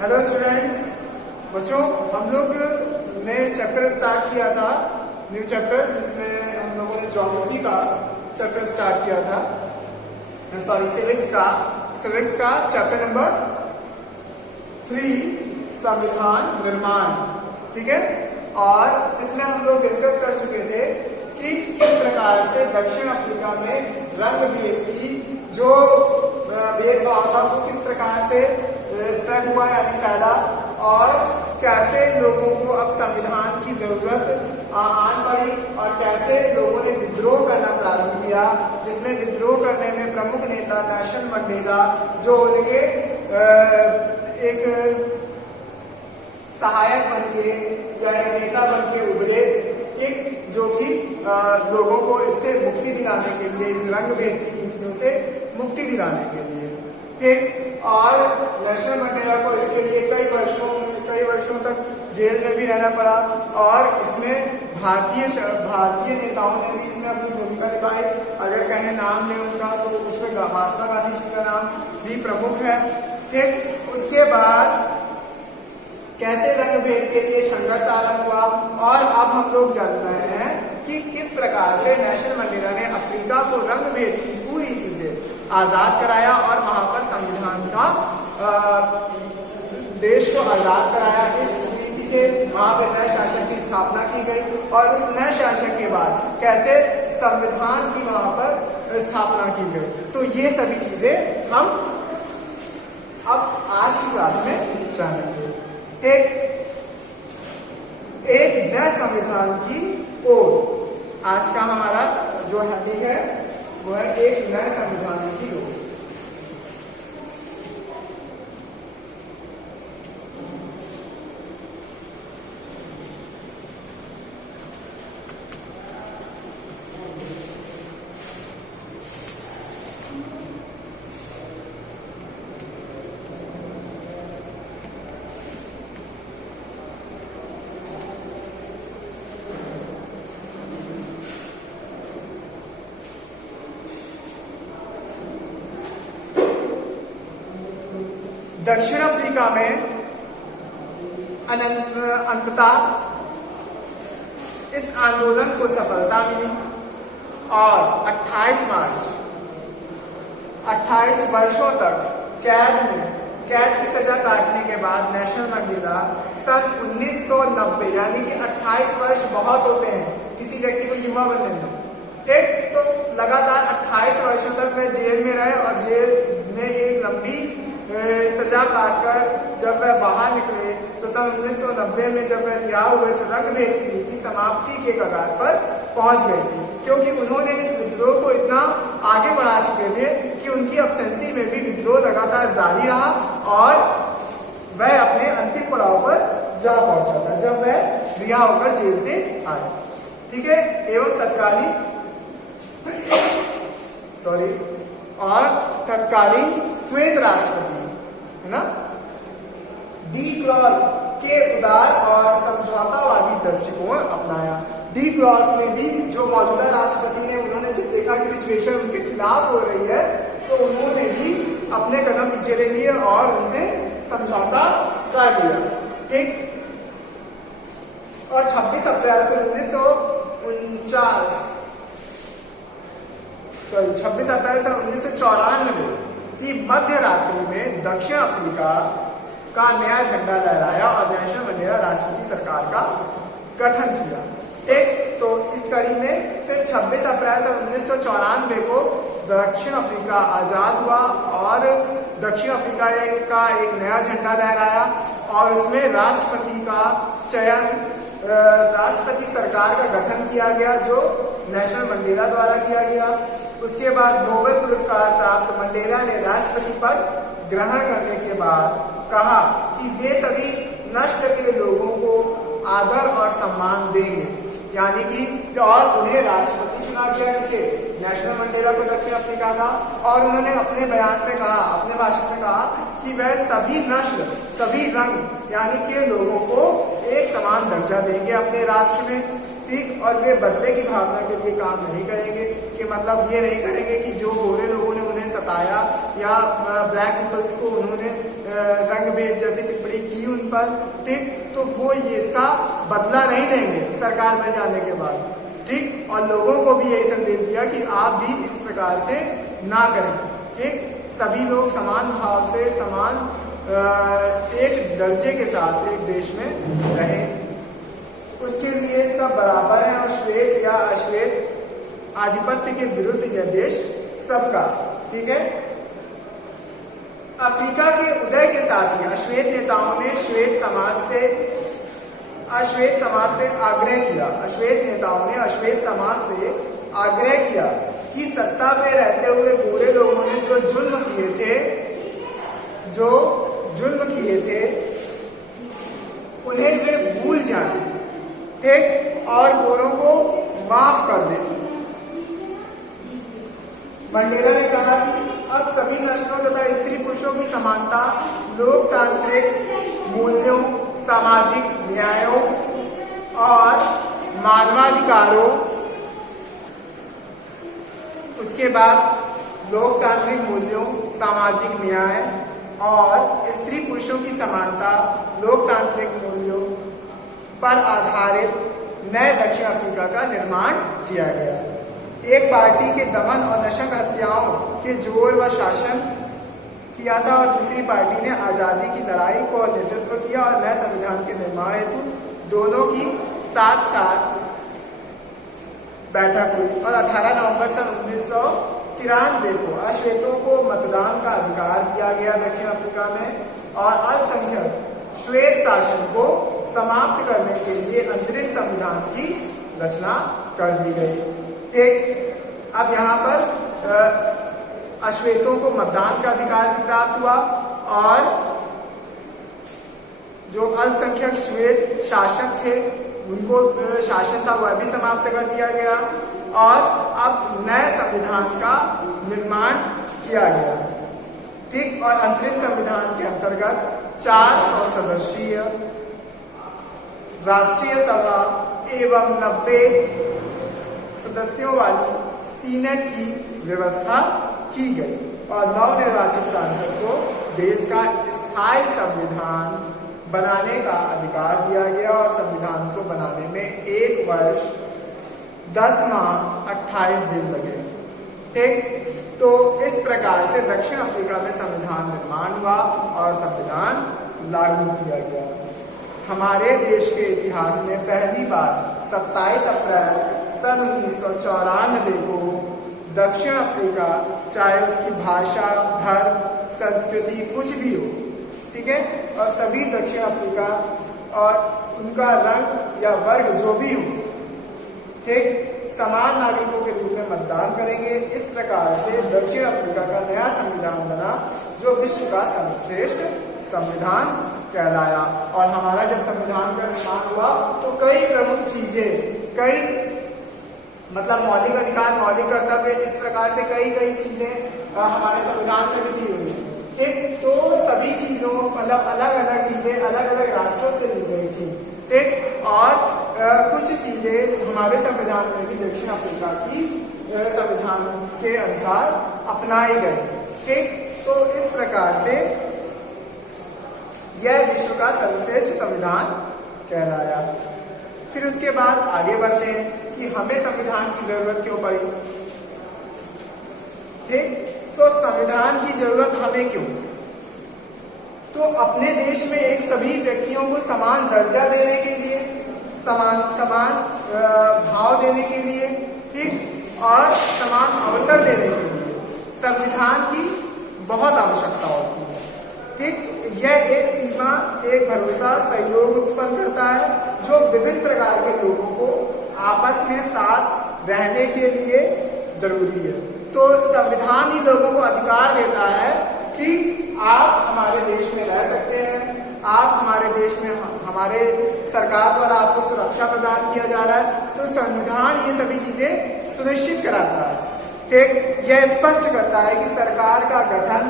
Hello students, बच्चों हम लोग ने चैप्टर स्टार्ट किया था, न्यू चैप्टर, जिसमें हम लोगों ने ज्योग्राफी का चैप्टर स्टार्ट किया था, सॉरी सिविक्स का चैप्टर नंबर 3 संविधान निर्माण। ठीक है, और जिसमें हम लोग डिस्कस कर चुके थे कि किस प्रकार से दक्षिण अफ्रीका में रंग भेद की जो भेदभाव था वो किस प्रकार से स्प्रेड हुआ यानी फैला, और कैसे लोगों को अब संविधान की जरूरत आन पड़ी और कैसे लोगों ने विद्रोह करना प्रारंभ किया, जिसमें विद्रोह करने में प्रमुख नेता नेल्सन मंडेला जो उनके एक सहायक बन के या एक नेता बन के उभरे, एक जो कि लोगों को इससे मुक्ति दिलाने के लिए, इस रंग भेद की नीतियों से मुक्ति दिलाने के लिए। ठीक, और नेल्सन मंडेला को इसके लिए कई वर्षों तक जेल में भी रहना पड़ा, और इसमें भारतीय नेताओं ने भी इसमें अपनी भूमिका निभाई। अगर कहें नाम लें उनका तो उसमें महात्मा गांधी जी का नाम भी प्रमुख है। ठीक, उसके बाद कैसे रंग भेद के लिए संघर्ष आरंभ हुआ, और अब हम लोग जान रहे हैं कि किस प्रकार से नेल्सन मंडेला ने अफ्रीका को रंग भेद की पूरी चीजें आजाद कराया और वहां पर संविधान का देश को आजाद कराया। इस नीति से वहां पर नए शासन की स्थापना की गई, और उस नए शासन के बाद कैसे संविधान की वहां पर स्थापना की गई। तो ये सभी चीजें हम अब आज की क्लास में जानेंगे। एक नए संविधान की ओर आज का हमारा जो हेडिंग है वो है एक नए संविधान की ओर। दक्षिण अफ्रीका में अंततः इस आंदोलन को सफलता मिली, और 28 वर्षों तक कैद की सजा काटने के बाद नेल्सन मंडेला सन 1990 यानी कि 28 वर्ष बहुत होते हैं किसी व्यक्ति को युवा बनने में। ठीक, तो लगातार 28 वर्षों तक वह जेल में रहे, और जेल में एक लंबी सजा काटकर जब वह बाहर निकले तो सन 1990 में जब वह रिहा हुए तो रंग भेद की नीति समाप्ति के कगार पर पहुंच गई थी, क्योंकि उन्होंने इस विद्रोह को इतना आगे बढ़ा चुके थे कि उनकी एब्सेंसी में भी विद्रोह लगातार जारी रहा, और वह अपने अंतिम पड़ाव पर जा पहुंचा था जब वह रिहा होकर जेल से आए। ठीक है, एवं तत्कालीन श्वेत राष्ट्रपति है ना डी क्लार्क के उदार और समझौतावादी दृष्टिकोण अपनाया। डी क्लार्क ने भी, जो मौजूदा राष्ट्रपति ने, उन्होंने जब देखा कि सिचुएशन उनके खिलाफ हो रही है तो उन्होंने भी अपने कदम पीछे ले लिए और उनसे समझौता कर लिया। ठीक, और 26 अप्रैल से 1994 की मध्य रात्रि में दक्षिण अफ्रीका का नया झंडा लहराया और नेल्सन मंडेला राष्ट्रपति सरकार का गठन किया। ठीक, तो इस कड़ी में फिर 26 अप्रैल सन 1994 को दक्षिण अफ्रीका आजाद हुआ, और दक्षिण अफ्रीका का एक नया झंडा लहराया, और उसमें राष्ट्रपति का चयन, राष्ट्रपति सरकार का गठन किया गया जो नेल्सन मंडेला द्वारा किया गया। उसके बाद नोबेल पुरस्कार प्राप्त मंडेला ने राष्ट्रपति पद ग्रहण करने के बाद कहा कि वे सभी नस्ल के लोगों को आदर और सम्मान देंगे, यानी कि, और उन्हें राष्ट्रपति चुना गया जिसे नेल्सन मंडेला को दक्षिण अफ्रीका का, और उन्होंने अपने बयान में कहा, अपने भाषण में कहा कि वह सभी नस्ल, सभी रंग यानी कि लोगों को एक समान दर्जा देंगे अपने राष्ट्र में। ठीक, और वे बदले की भावना के लिए काम नहीं करेंगे, कि मतलब ये नहीं करेंगे कि जो गोरे लोगों ने उन्हें सताया या ब्लैक पीपल्स को उन्होंने रंग भेद जैसी टिप्पणी पर, ठीक, तो वो ये इसका बदला नहीं लेंगे सरकार बन जाने के बाद, ठीक। और लोगों को भी यही संदेश दिया कि आप भी इस प्रकार से ना करें, ठीक। सभी लोग समान भाव से, समान एक दर्जे के साथ एक देश में रहें, उसके लिए सब बराबर हैं और श्वेत या अश्वेत आधिपत्य के विरुद्ध यह देश सबका, ठीक है। अफ्रीका के उदय के साथ ही अश्वेत नेताओं ने अश्वेत समाज से आग्रह किया, अश्वेत नेताओं ने अश्वेत समाज से आग्रह किया कि सत्ता पे रहते हुए बुरे लोगों ने जो जुल्म किए थे उन्हें वे भूल जाएं, ठीक, और गोरों को माफ कर दें। मंडेला ने कहा कि अब सभी नस्लों तथा स्त्री पुरुषों की समानता, लोकतांत्रिक मूल्यों, सामाजिक न्यायों और मानवाधिकारों, उसके बाद लोकतांत्रिक मूल्यों, सामाजिक न्याय और स्त्री पुरुषों की समानता, लोकतांत्रिक मूल्यों पर आधारित नए दक्षिण अफ्रीका का निर्माण किया गया। एक पार्टी के दमन और नशक हत्याओं के जोर व शासन किया था और दूसरी पार्टी ने आजादी की लड़ाई को नेतृत्व किया और नए संविधान के निर्माण हेतु दोनों की साथ साथ बैठक हुई और 18 नवंबर सन 1993 को अश्वेतों को मतदान का अधिकार दिया गया दक्षिण अफ्रीका में और अल्पसंख्यक श्वेत शासन को समाप्त करने के लिए अंतरिम संविधान की रचना कर दी गई। एक अब यहाँ पर अश्वेतों को मतदान का अधिकार प्राप्त हुआ और जो अल्पसंख्यक श्वेत शासक थे उनको शासन था वह भी समाप्त कर दिया गया और अब नए संविधान का निर्माण किया गया, ठीक। और अंतरिम संविधान के अंतर्गत 400 सदस्यीय राष्ट्रीय सभा एवं 90 सदस्यों वाली सीनेट की व्यवस्था की गई और नवनिर्वाचित सांसद को देश का स्थायी संविधान बनाने का अधिकार दिया गया और संविधान को बनाने में 1 वर्ष 10 माह 28 दिन लगे, ठीक। तो इस प्रकार से दक्षिण अफ्रीका में संविधान निर्माण हुआ और संविधान लागू किया गया। हमारे देश के इतिहास में पहली बार 27 अप्रैल सन 1994 को दक्षिण अफ्रीका, चाहे उसकी भाषा, धर्म, संस्कृति कुछ भी हो, ठीक है, और सभी दक्षिण अफ्रीका और उनका रंग या वर्ग जो भी हो, ठीक, समान नागरिकों के रूप में मतदान करेंगे। इस प्रकार से दक्षिण अफ्रीका का नया संविधान बना जो विश्व का सर्वश्रेष्ठ संविधान कहलाया। और हमारा जब संविधान का निर्माण हुआ तो कई प्रमुख चीजें, कई मतलब मौलिक अधिकार, मौलिक कर्तव्य, इस प्रकार से कई चीजें हमारे संविधान में भी दी हुई है, ठीक। तो सभी चीजों मतलब अलग अलग चीजें अलग अलग राष्ट्रों से ली गई थी, ठीक। और कुछ चीजें हमारे संविधान में भी दक्षिण अफ्रीका की संविधान के अनुसार अपनाई गई, ठीक। तो इस प्रकार से यह विश्व का सर्वश्रेष्ठ संविधान कहलाया। फिर उसके बाद आगे बढ़ते हैं कि हमें संविधान की जरूरत क्यों पड़ी, ठीक। तो संविधान की जरूरत हमें क्यों? तो अपने देश में एक सभी व्यक्तियों को समान दर्जा देने के लिए, समान भाव देने के लिए, ठीक, और समान अवसर देने के लिए संविधान की बहुत आवश्यकता होती है, ठीक। यह एक सीमा, एक भरोसा, सहयोग उत्पन्न करता है जो विभिन्न प्रकार के लोगों को आपस में साथ रहने के लिए जरूरी है। तो संविधान ही लोगों को अधिकार देता है कि आप हमारे देश में रह सकते हैं, आप हमारे देश में, हमारे सरकार द्वारा आपको सुरक्षा प्रदान किया जा रहा है। तो संविधान ये सभी चीजें सुनिश्चित कराता है, ठीक। यह स्पष्ट करता है कि सरकार का गठन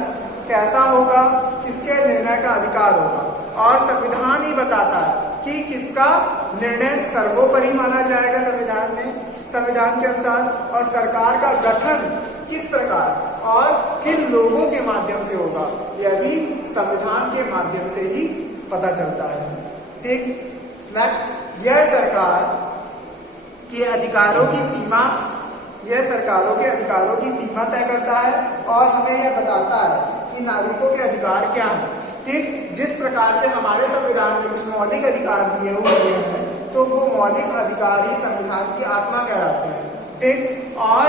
कैसा होगा, किसके निर्णय का अधिकार होगा और संविधान ही बताता है कि किसका निर्णय सर्वोपरि माना जाएगा संविधान के अनुसार और सरकार का गठन किस प्रकार और किन लोगों के माध्यम से होगा, यह भी संविधान के माध्यम से ही पता चलता है। ठीक, नेक्स्ट, यह सरकारों के अधिकारों की सीमा तय करता है और हमें यह बताता है कि नागरिकों के अधिकार क्या हैं। ठीक, जिस प्रकार से हमारे संविधान में कुछ मौलिक अधिकार दिए हुए हैं तो वो मौलिक अधिकार ही संविधान की आत्मा कहलाते हैं। ठीक, और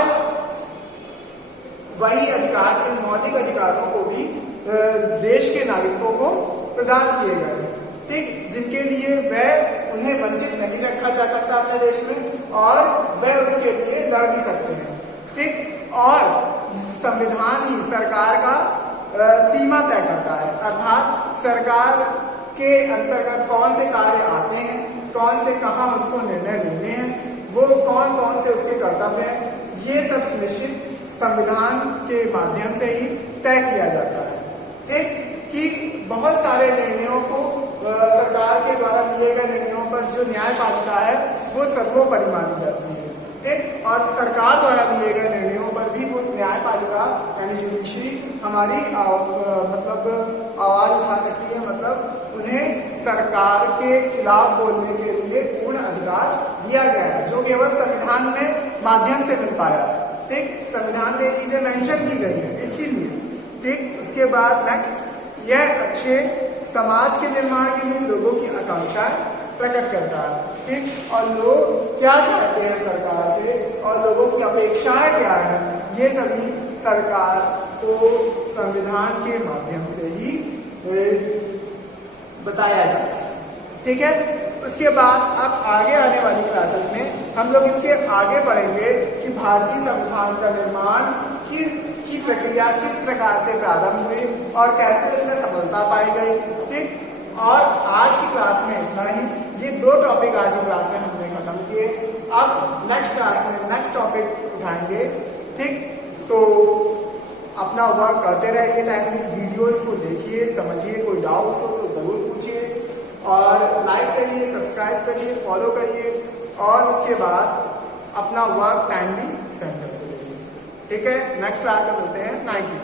वही अधिकार, इन मौलिक अधिकारों को भी देश के नागरिकों को प्रदान किए गए हैं। ठीक, जिनके लिए वह उन्हें वंचित नहीं रखा जा सकता अपने देश में और वह उसके लिए लड़ भी सकते हैं। ठीक, और संविधान ही सरकार का सीमा तय करता है, अर्थात सरकार के अंतर्गत कौन से कार्य आते हैं, कौन से कहाँ उसको निर्णय लेने हैं, वो कौन कौन से उसके कर्तव्य हैं, ये सब सुनिश्चित संविधान के माध्यम से ही तय किया जाता है। ठीक, कि बहुत सारे निर्णयों को सरकार के द्वारा लिए गए निर्णयों पर जो न्यायपालिका है वो सर्वोपरि मानी जाती है। ठीक, और सरकार द्वारा लिए गए निर्णयों पर भी उस न्यायपालिका यानी जुडिशरी हमारी मतलब आवाज उठा सकती है, मतलब उन्हें सरकार के खिलाफ बोलने के लिए पूर्ण अधिकार दिया गया है, जो केवल संविधान में माध्यम से मिल पाया है। ठीक, संविधान में ये चीजें मेंशन की गई है इसीलिए। ठीक, उसके बाद नेक्स्ट, यह अच्छे समाज के निर्माण के लिए लोगों की आकांक्षाएं प्रकट करता है। ठीक, और लोग क्या चाहते हैं सरकार से और लोगों की अपेक्षाएं क्या है, ये सभी सरकार को संविधान के माध्यम से ही बताया जाता है। ठीक है, उसके बाद अब आगे आने वाली क्लासेस में हम लोग इसके आगे बढ़ेंगे कि भारतीय संविधान का निर्माण की प्रक्रिया किस प्रकार से प्रारंभ हुई और कैसे इसमें सफलता पाई गई। ठीक, और आज की क्लास में इतना ही। ये 2 टॉपिक आज की क्लास में हमने खत्म किए। अब नेक्स्ट क्लास में नेक्स्ट टॉपिक उठाएंगे। ठीक, तो अपना वर्क करते रहिए, टाइमली वीडियोस को देखिए, समझिए, कोई डाउट हो तो जरूर पूछिए और लाइक करिए, सब्सक्राइब करिए, फॉलो करिए और उसके बाद अपना वर्क टाइमली सेंड करते रहिए। ठीक है, नेक्स्ट क्लास में मिलते हैं। Thank you.